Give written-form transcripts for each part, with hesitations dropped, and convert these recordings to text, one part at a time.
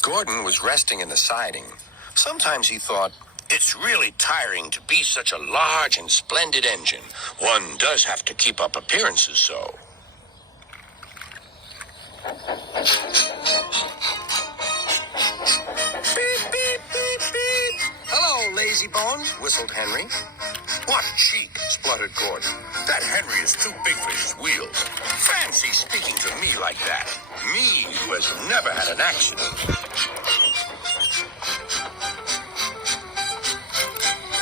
Gordon was resting in the siding. Sometimes he thought, it's really tiring to be such a large and splendid engine. One does have to keep up appearances so. Beep, beep, beep, beep. Hello, lazy bones, whistled Henry. What cheek, spluttered Gordon. That Henry is too big for his wheels. Fancy speaking to me like that. Me, who has never had an accident.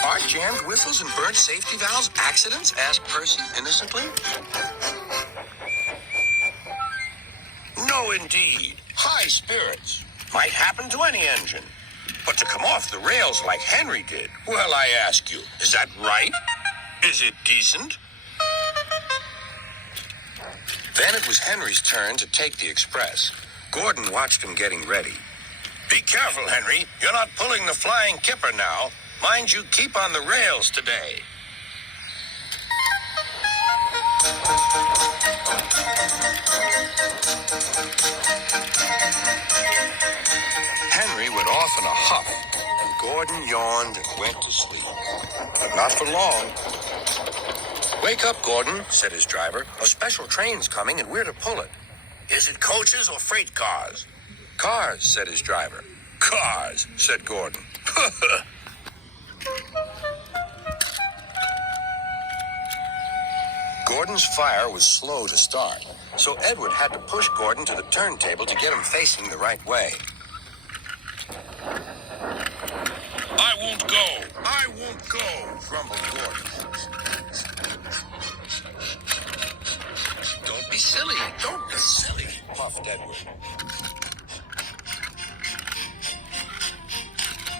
Are jammed whistles and burnt safety valves accidents? Asked Percy innocently. No, indeed. High spirits. Might happen to any engine. But to come off the rails like Henry did, well, I ask you, is that right? Is it decent? Then it was Henry's turn to take the express. Gordon watched him getting ready. Be careful, Henry. You're not pulling the flying kipper now. Mind you, keep on the rails today. Henry went off in a huff, and Gordon yawned and went to sleep. But not for long. Wake up, Gordon, said his driver. A special train's coming, and we're to pull it. Is it coaches or freight cars? Cars, said his driver. Cars, said Gordon. Gordon's fire was slow to start, so Edward had to push Gordon to the turntable to get him facing the right way. I won't go, grumbled Gordon. Don't be silly, puffed Edward.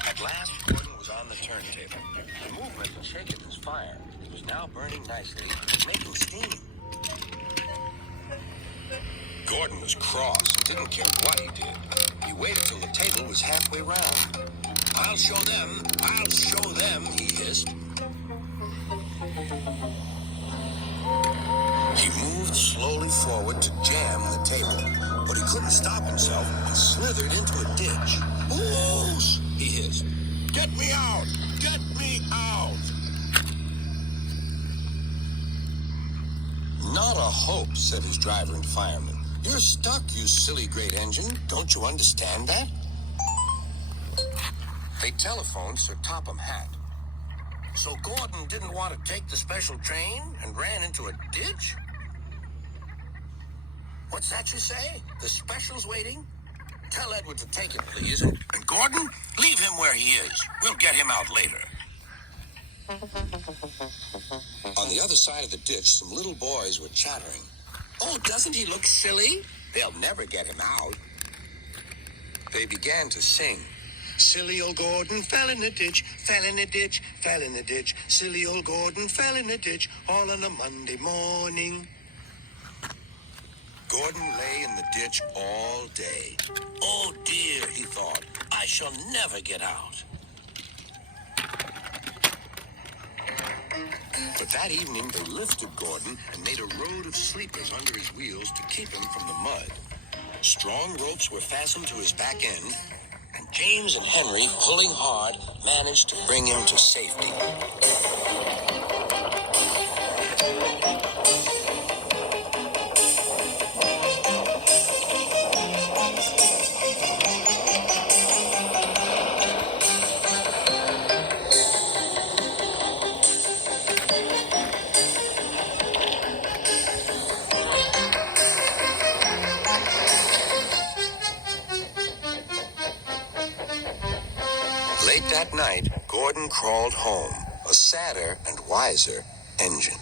At last, Gordon was on the turntable. The movement had shaken his fire. It was now burning nicely, making steam. Gordon was cross and didn't care what he did. He waited till the table was halfway round. I'll show them, he hissed. He moved slowly forward to jam the table, but he couldn't stop himself and slithered into a ditch. Whoosh! He hissed. Get me out! Get me out! Not a hope, said his driver and fireman. You're stuck, you silly great engine. Don't you understand that? They telephoned Sir Topham Hatt. So Gordon didn't want to take the special train and ran into a ditch? What's that you say? The special's waiting? Tell Edward to take it, please. And Gordon, leave him where he is. We'll get him out later. On the other side of the ditch, some little boys were chattering. Oh, doesn't he look silly? They'll never get him out. They began to sing. Silly old Gordon fell in the ditch, fell in the ditch, fell in the ditch. Silly old Gordon fell in the ditch, all on a Monday morning. Gordon lay in the ditch all day. Oh dear, he thought, I shall never get out. But that evening they lifted Gordon and made a road of sleepers under his wheels to keep him from the mud. Strong ropes were fastened to his back end, and James and Henry, pulling hard, managed to bring him to safety. Late that night, Gordon crawled home, a sadder and wiser engine.